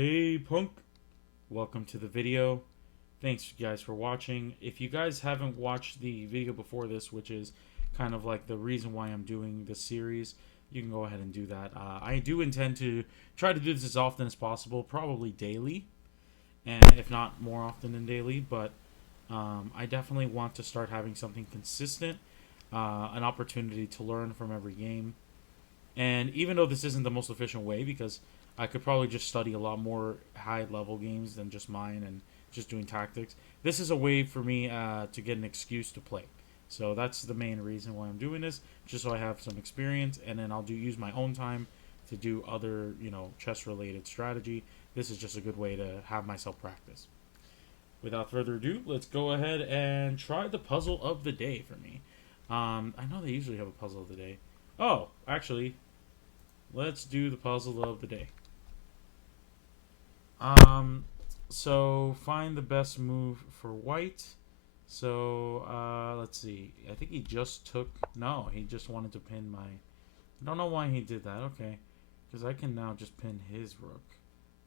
Hey punk, welcome to the video. Thanks guys for watching. If you guys haven't watched the video before this, which is kind of like the reason why I'm doing this series, you can go ahead and do that. I do intend to try to do this as often as possible, probably daily, and if not more often than daily, but I definitely want to start having something consistent, an opportunity to learn from every game. And even though this isn't the most efficient way, because I could probably just study a lot more high level games than just mine and just doing tactics, this is a way for me to get an excuse to play. So that's the main reason why I'm doing this, just so I have some experience, and then I'll use my own time to do other, chess related strategy. This is just a good way to have myself practice. Without further ado, let's go ahead and try the puzzle of the day for me. I know they usually have a puzzle of the day. Oh, actually, let's do the puzzle of the day. So find the best move for white. So, let's see. I think he just took... No, he just wanted to pin my... I don't know why he did that. Okay. Because I can now just pin his rook.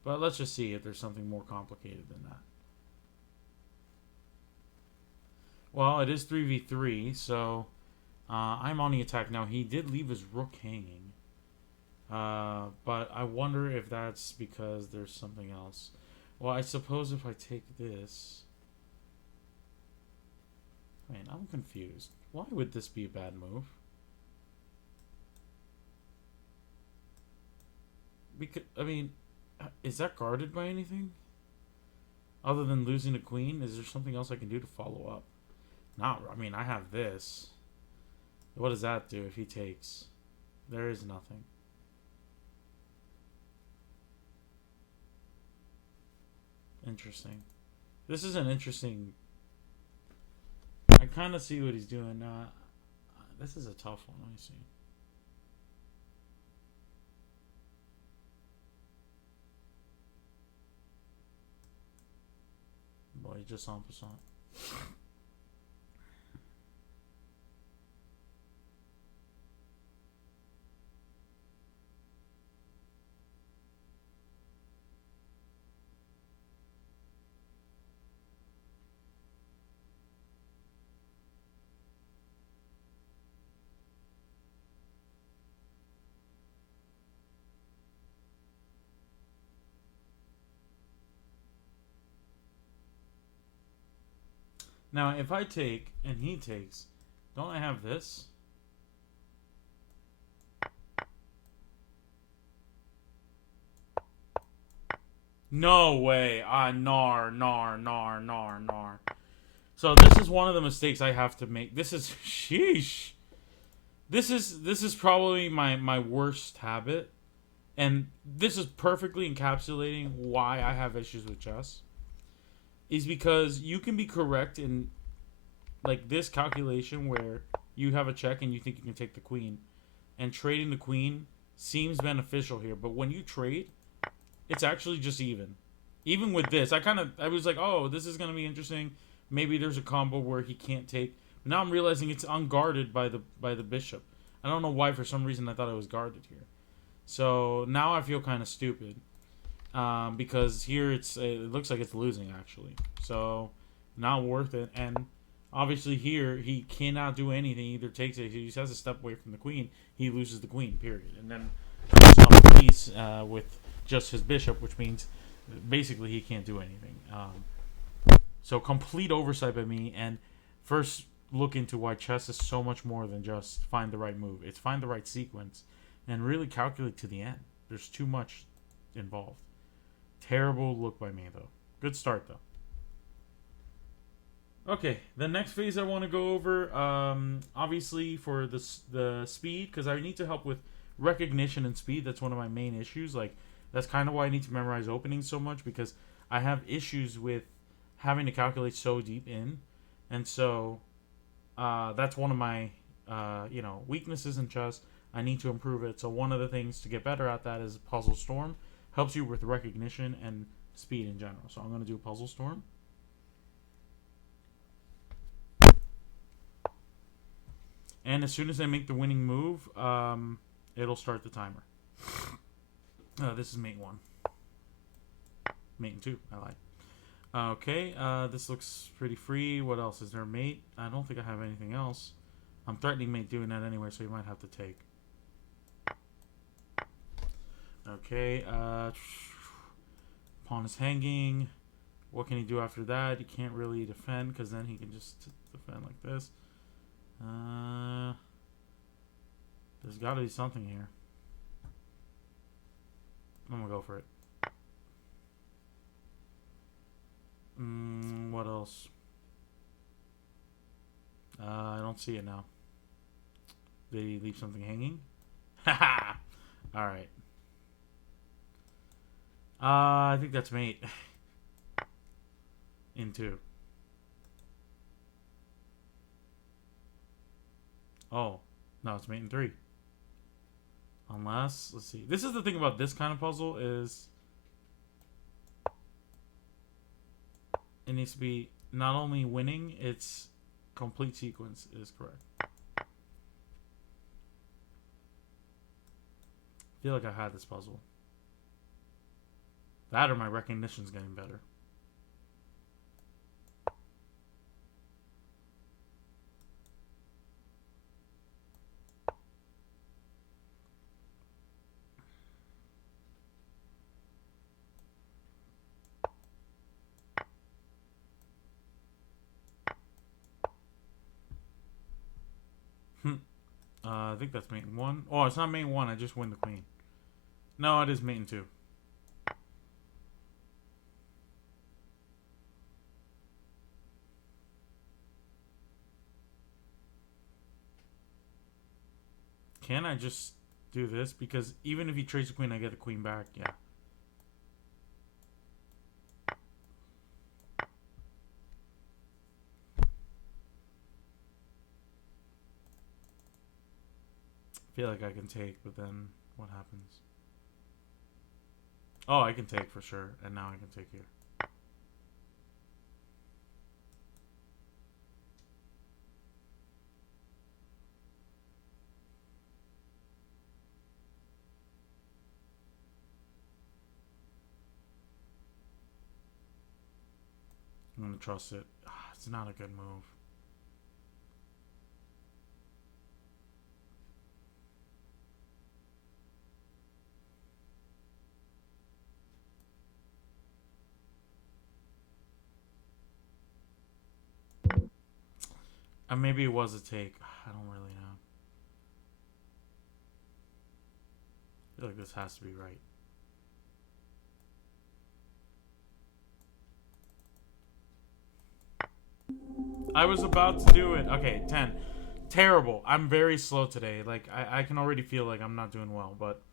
But let's just see if there's something more complicated than that. Well, it is 3v3, so... I'm on the attack now. He did leave his rook hanging. But I wonder if that's because there's something else. Well, I suppose if I take this... Man, I'm confused. Why would this be a bad move? Because, I mean, is that guarded by anything? Other than losing a queen? Is there something else I can do to follow up? Not, I mean, I have this. What does that do if he takes? There is nothing. Interesting. This is an interesting... I kind of see what he's doing. This is a tough one. Let me see. Boy, just en passant. Now, if I take and he takes, don't I have this? No way. Nar. So this is one of the mistakes I have to make. This is sheesh. This is probably my worst habit, and this is perfectly encapsulating why I have issues with chess. Is because you can be correct in like this calculation where you have a check and you think you can take the queen, and trading the queen seems beneficial here, but when you trade, it's actually just even. Even with this, I was like, oh, this is gonna be interesting. Maybe there's a combo where he can't take. But now I'm realizing it's unguarded by the bishop. I don't know why. For some reason, I thought it was guarded here. So now I feel kind of stupid because here it looks like it's losing actually. So not worth it. And obviously here he cannot do anything. He either takes it. He just has to step away from the queen. He loses the queen. Period. And then there's some piece with just his bishop, which means basically he can't do anything. So complete oversight by me. And first look into why chess is so much more than just find the right move. It's find the right sequence and really calculate to the end. There's too much involved. Terrible look by me though. Good start though. Okay, the next phase I want to go over, obviously for the speed, because I need to help with recognition and speed. That's one of my main issues. Like, that's kind of why I need to memorize openings so much, because I have issues with having to calculate so deep in. And so, that's one of my, weaknesses in chess. I need to improve it. So one of the things to get better at that is Puzzle Storm. Helps you with recognition and speed in general. So I'm going to do Puzzle Storm. And as soon as I make the winning move, it'll start the timer. This is mate 1. Mate and 2. I lied. Okay, this looks pretty free. What else? Is there a mate? I don't think I have anything else. I'm threatening mate doing that anyway, so you might have to take. Okay, pawn is hanging. What can he do after that? He can't really defend, because then he can just defend like this. There's got to be something here. I'm going to go for it. What else? I don't see it now. Did he leave something hanging? Haha! Alright. I think that's mate. In 2. Oh. No, it's mate in 3. Unless, let's see. This is the thing about this kind of puzzle is it needs to be not only winning, its complete sequence is correct. I feel like I had this puzzle. That or my recognition's getting better. I think that's mate in 1. Oh, it's not mate in 1. I just win the queen. No, it is mate in 2. Can I just do this? Because even if he trades the queen, I get the queen back. Yeah. I feel like I can take, but then what happens? Oh, I can take for sure, and now I can take here. I'm gonna trust it. It's not a good move. Maybe it was a take. I don't really know. I feel like this has to be right. I was about to do it. Okay, 10. Terrible. I'm very slow today. Like, I can already feel like I'm not doing well, but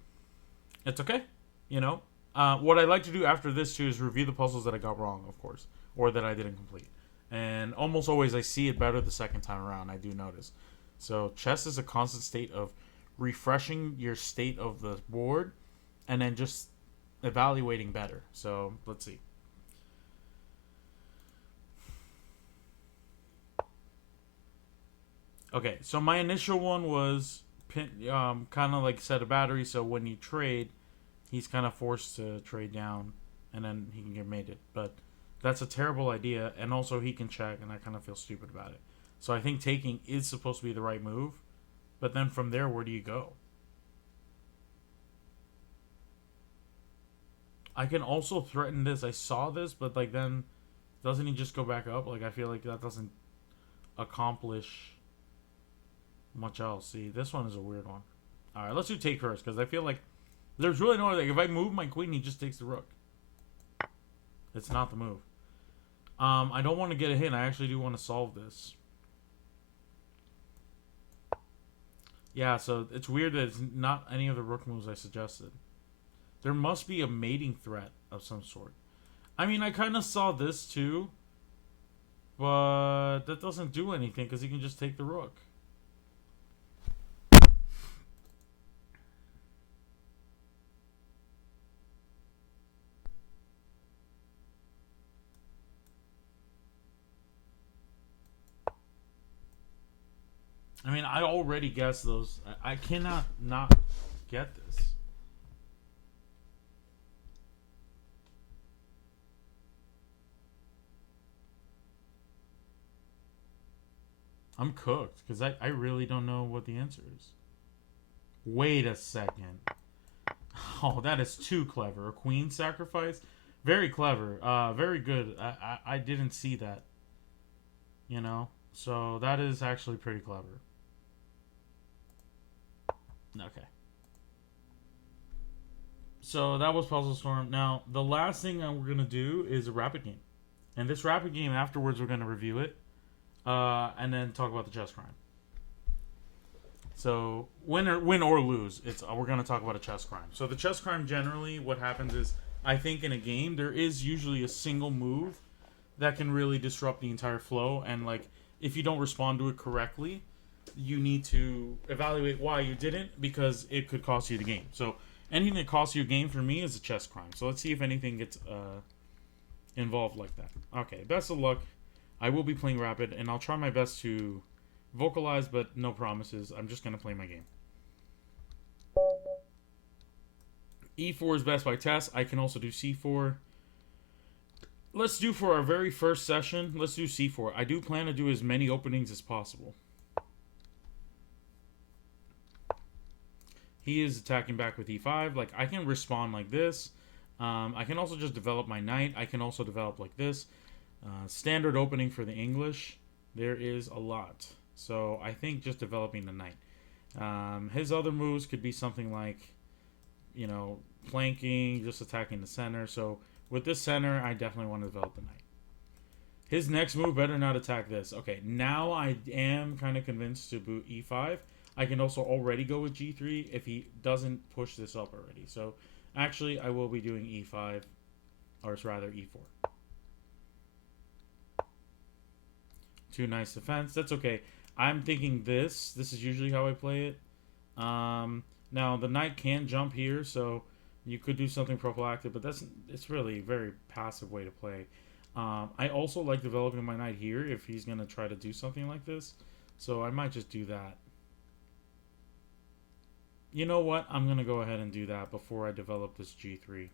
it's okay. You know? What I like to do after this, too, is review the puzzles that I got wrong, of course. Or that I didn't complete. And almost always I see it better the second time around, I do notice. So chess is a constant state of refreshing your state of the board and then just evaluating better. So let's see. Okay, so my initial one was kind of like set a battery, so when you trade, he's kind of forced to trade down and then he can get mated. But that's a terrible idea, and also he can check, and I kind of feel stupid about it. So I think taking is supposed to be the right move, but then from there, where do you go? I can also threaten this. I saw this, but like then, doesn't he just go back up? Like I feel like that doesn't accomplish much else. See, this one is a weird one. All right, let's do take first, because I feel like there's really no other. Like, if I move my queen, he just takes the rook. It's not the move. I don't want to get a hit. I actually do want to solve this. Yeah, so it's weird that it's not any of the rook moves I suggested. There must be a mating threat of some sort. I mean, I kind of saw this too, but that doesn't do anything because he can just take the rook. I mean, I already guessed those. I cannot not get this. I'm cooked because I really don't know what the answer is. Wait a second. Oh, that is too clever. A queen sacrifice? Very clever. Very good. I didn't see that. You know? So that is actually pretty clever. Okay. So that was Puzzle Storm. Now, the last thing that we're going to do is a rapid game. And this rapid game, afterwards, we're going to review it. And then talk about the chess crime. So win or lose, we're going to talk about a chess crime. So the chess crime, generally, what happens is, I think in a game, there is usually a single move that can really disrupt the entire flow. And like, if you don't respond to it correctly, you need to evaluate why you didn't, because it could cost you the game. So anything that costs you a game for me is a chess crime. So let's see if anything gets involved like that. Okay, best of luck. I will be playing rapid, and I'll try my best to vocalize, but no promises. I'm just going to play my game. E4 is best by Tess. I can also do C4. Let's do, for our very first session, let's do C4. I do plan to do as many openings as possible. He is attacking back with E5. Like, I can respond like this. I can also just develop my knight. I can also develop like this. Standard opening for the English. There is a lot. So I think just developing the knight. His other moves could be something like, you know, flanking, just attacking the center. So with this center, I definitely want to develop the knight. His next move better not attack this. Okay, now I am kind of convinced to boot E5. I can also already go with G3 if he doesn't push this up already. So actually, I will be doing E5, or rather E4. Too nice defense. That's okay. I'm thinking this. This is usually how I play it. Now, the knight can jump here, so you could do something prophylactic, but it's really a very passive way to play. I also like developing my knight here if he's going to try to do something like this. So I might just do that. You know what? I'm going to go ahead and do that before I develop this G3.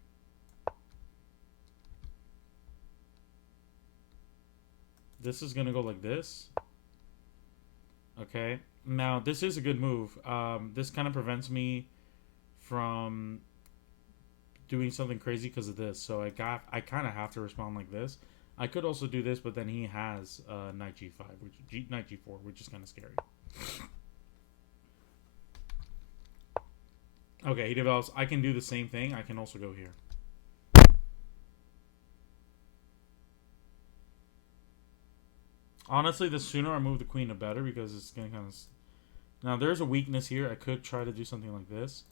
This is going to go like this. Okay. Now, this is a good move. This kind of prevents me from doing something crazy because of this. So I kind of have to respond like this. I could also do this, but then he has knight G5, knight G4, which is kind of scary. Okay, he develops. I can do the same thing. I can also go here. Honestly, the sooner I move the queen, the better, because it's going to kind of... Now, there's a weakness here. I could try to do something like this.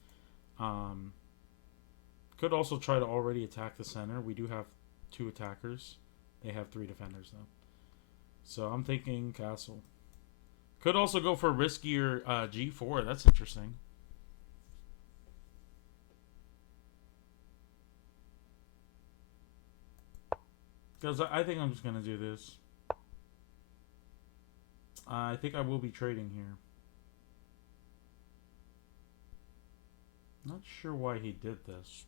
Could also try to already attack the center. We do have 2 attackers. They have 3 defenders, though. So I'm thinking castle. Could also go for riskier G4. That's interesting. Because I think I'm just going to do this. I think I will be trading here. Not sure why he did this.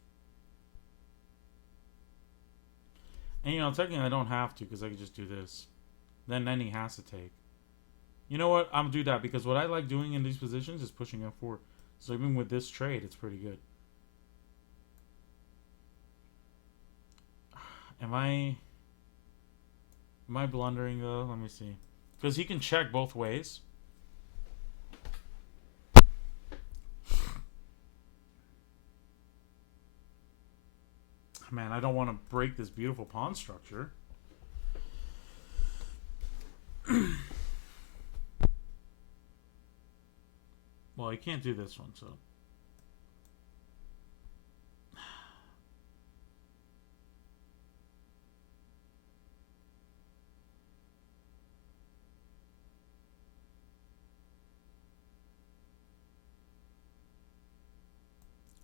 And, you know, technically I don't have to, because I can just do this. Then he has to take. You know what? I'm going to do that, because what I like doing in these positions is pushing F4. So even with this trade, it's pretty good. Am I blundering, though? Let me see. Because he can check both ways. Man, I don't want to break this beautiful pawn structure. Well, I can't do this one, so...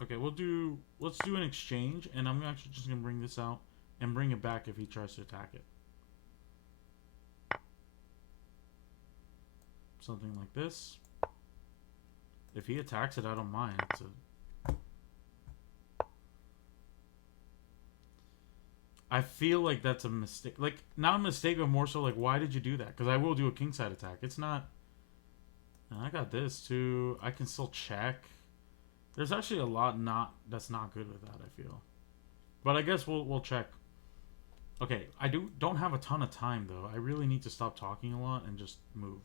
Okay, let's do an exchange, and I'm actually just gonna bring this out and bring it back if he tries to attack it. Something like this. If he attacks it, I don't mind. I feel like that's a mistake. Like, not a mistake, but more so like, why did you do that? Because I will do a kingside attack. It's not... And I got this too. I can still check. There's actually a lot that's not good with that, I feel. But I guess we'll check. Okay, I don't have a ton of time though. I really need to stop talking a lot and just move.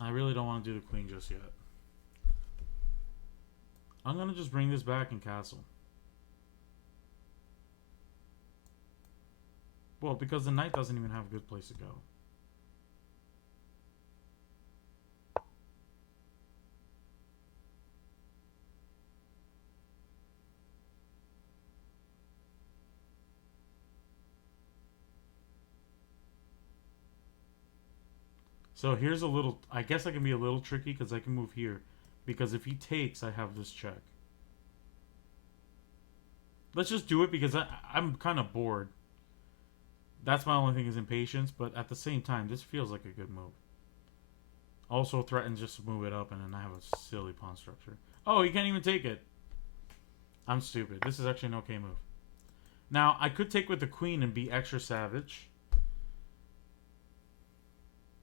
I really don't want to do the queen just yet. I'm gonna just bring this back and castle. Well, because the knight doesn't even have a good place to go. So here's a little... I guess I can be a little tricky because I can move here. Because if he takes, I have this check. Let's just do it because I'm kind of bored. That's my only thing is impatience, but at the same time, this feels like a good move. Also threatens just to move it up, and then I have a silly pawn structure. Oh, he can't even take it. I'm stupid. This is actually an okay move. Now, I could take with the queen and be extra savage.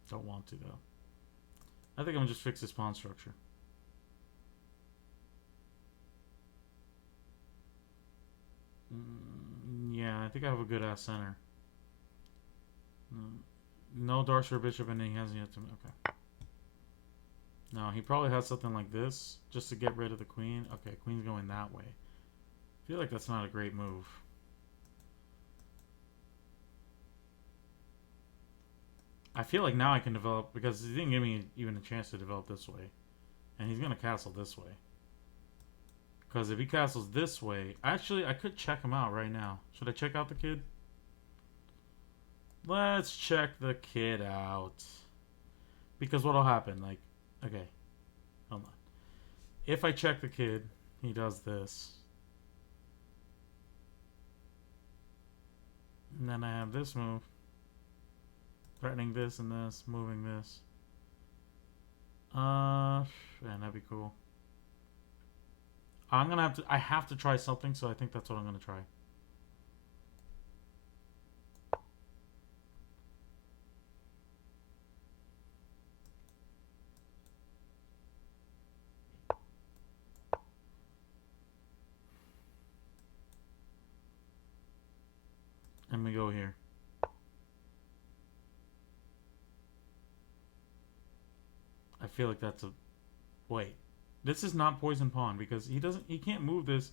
Don't want to, though. I think I'm gonna just fix this pawn structure. Yeah, I think I have a good ass center. No darks for bishop, and then he hasn't yet to... Okay. No, he probably has something like this, just to get rid of the queen. Okay, queen's going that way. I feel like that's not a great move. I feel like now I can develop, because he didn't give me even a chance to develop this way. And he's going to castle this way. Because if he castles this way... Actually, I could check him out right now. Should I check out the kid? Let's check the kid out. Because what'll happen, like... Okay. Hold on. If I check the kid, he does this. And then I have this move. Threatening this and this, moving this. Man, that'd be cool. I'm gonna have to... I have to try something, so I think that's what I'm gonna try. And we go here. I feel like that's a... Wait. This is not poison pawn because he can't move this.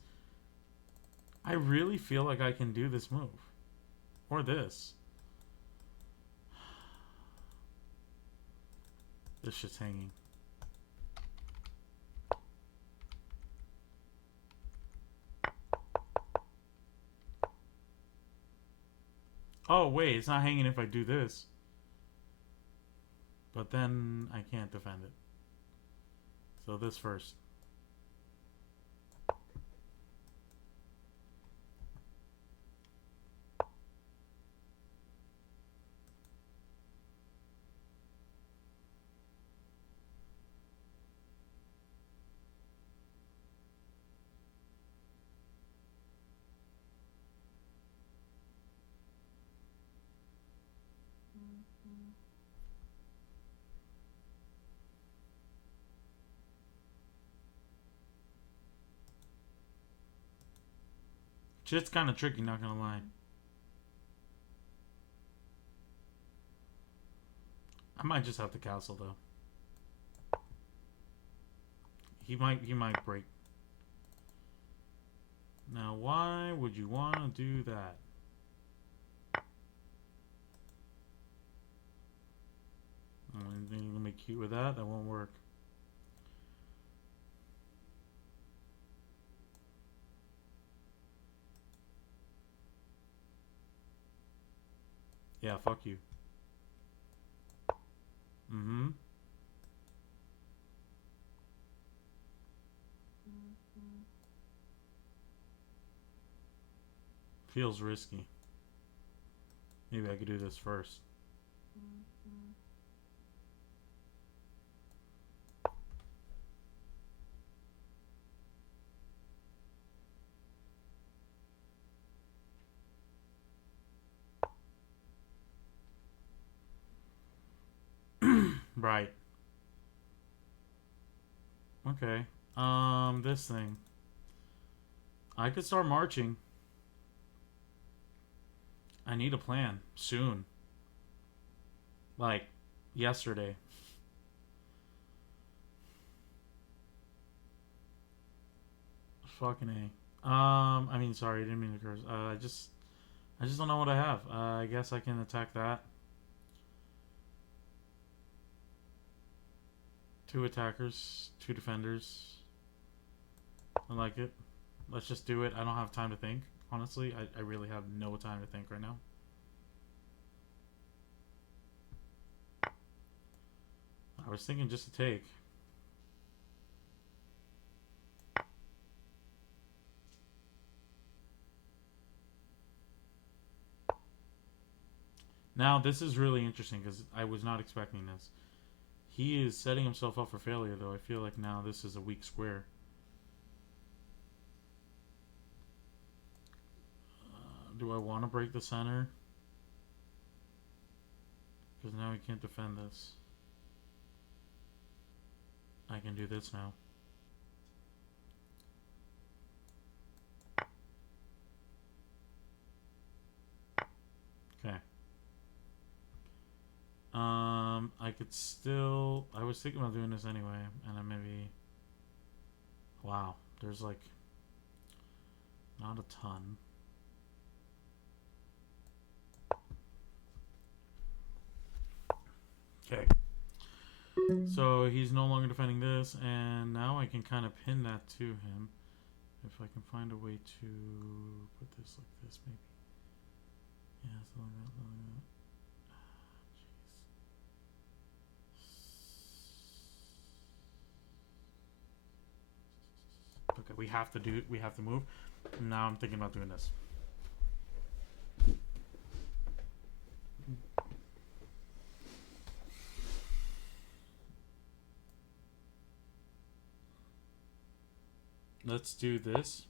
I really feel like I can do this move. Or this. This shit's hanging. Oh, wait, it's not hanging if I do this. But then I can't defend it. So this first. Shit's kind of tricky, not gonna lie. I might just have to castle though. He might break. Now, why would you want to do that? Anything you're gonna make cute with that? That won't work. Yeah, fuck you. Mm-hmm. Feels risky. Maybe I could do this first. Right. Okay. This thing. I could start marching. I need a plan soon. Like yesterday. Fucking A. I mean, sorry, I didn't mean to curse. I just don't know what I have. I guess I can attack that. Two attackers, two defenders. I like it. Let's just do it. I don't have time to think. Honestly, I really have no time to think right now. I was thinking just to take. Now, this is really interesting because I was not expecting this. He is setting himself up for failure, though. I feel like now this is a weak square. Do I want to break the center? Because now he can't defend this. I can do this now. Okay. I could still... I was thinking about doing this anyway, and then maybe... Wow, there's like... Not a ton. Okay. So he's no longer defending this, and now I can kind of pin that to him. If I can find a way to put this like this, maybe. Yeah, something like that. Something like that. Okay, we have to do. We have to move. Now I'm thinking about doing this. Let's do this.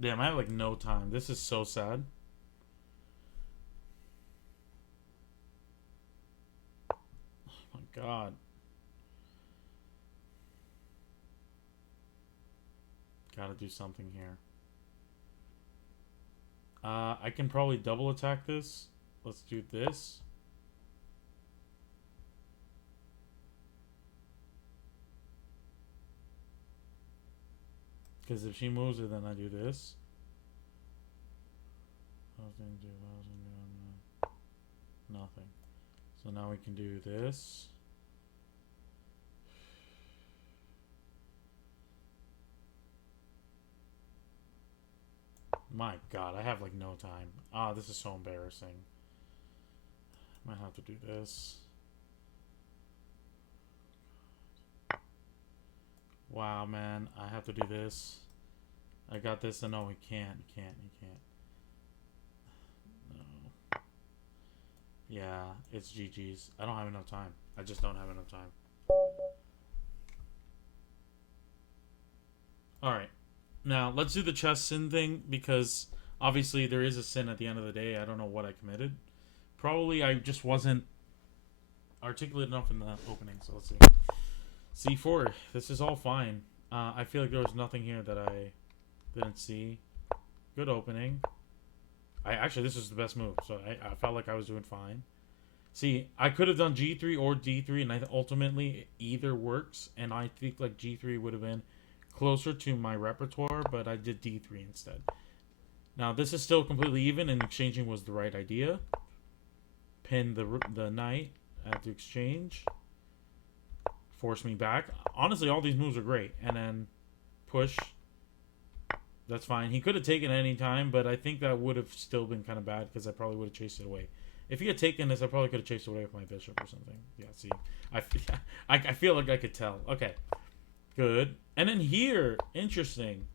Damn, I have like no time. This is so sad. Oh my god. Gotta do something here. I can probably double attack this. Let's do this. Because if she moves it, then I do this. I was gonna do nothing. So now we can do this. My god, I have like no time. Ah, this is so embarrassing. Might have to do this. Wow, man, I have to do this. I got this. No, he can't. He can't. No. Yeah, it's GG's. I don't have enough time. I just don't have enough time. Alright. Now, let's do the chess sin thing, because obviously there is a sin at the end of the day. I don't know what I committed. Probably I just wasn't articulate enough in the opening, so let's see. C4. This is all fine. I feel like there was nothing here that I didn't see. Good opening. Actually, this is the best move, so I felt like I was doing fine. See, I could have done G3 or D3, and ultimately either works, and I think like G3 would have been closer to my repertoire, but I did D3 instead. Now, this is still completely even, and exchanging was the right idea. Pin the knight at the exchange. Force me back. Honestly, all these moves are great. And then push. That's fine. He could have taken any time, but I think that would have still been kind of bad because I probably would have chased it away. If he had taken this, I probably could have chased it away with my bishop or something. Yeah, see, I feel like I could tell. Okay, good. And then here, interesting.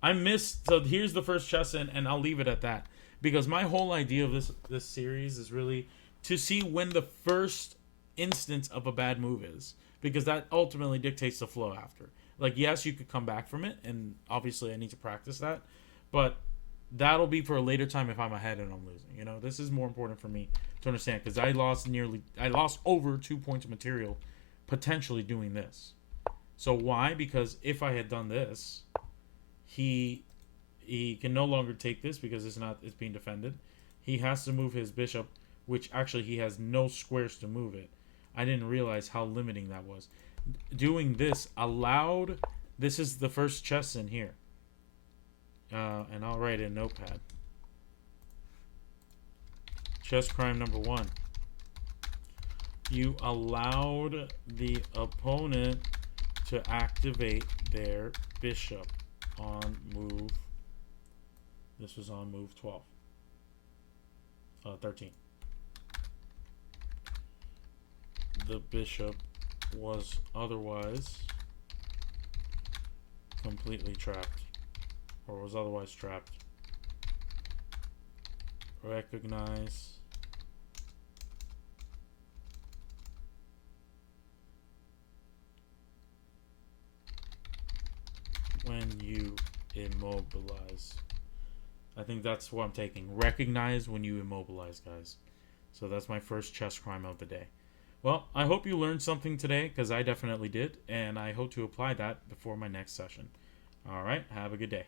I missed. So here's the first chess, and I'll leave it at that because my whole idea of this series is really to see when the first instance of a bad move is, because that ultimately dictates the flow after. Like, yes, you could come back from it, and obviously I need to practice that, but that'll be for a later time if I'm ahead and I'm losing. You know, this is more important for me to understand because I lost over 2 points of material potentially doing this. So why? Because if I had done this, he can no longer take this because it's being defended. He has to move his bishop, which actually he has no squares to move it. I didn't realize how limiting that was. Doing this allowed. This is the first chess in here. And I'll write in Notepad. Chess crime number 1. You allowed the opponent to activate their bishop on move. This was on move 12. 13. The bishop was otherwise completely trapped, or was otherwise trapped. Recognize when you immobilize. I think that's what I'm taking. Recognize when you immobilize, guys. So that's my first chess crime of the day. Well, I hope you learned something today, because I definitely did, and I hope to apply that before my next session. All right, have a good day.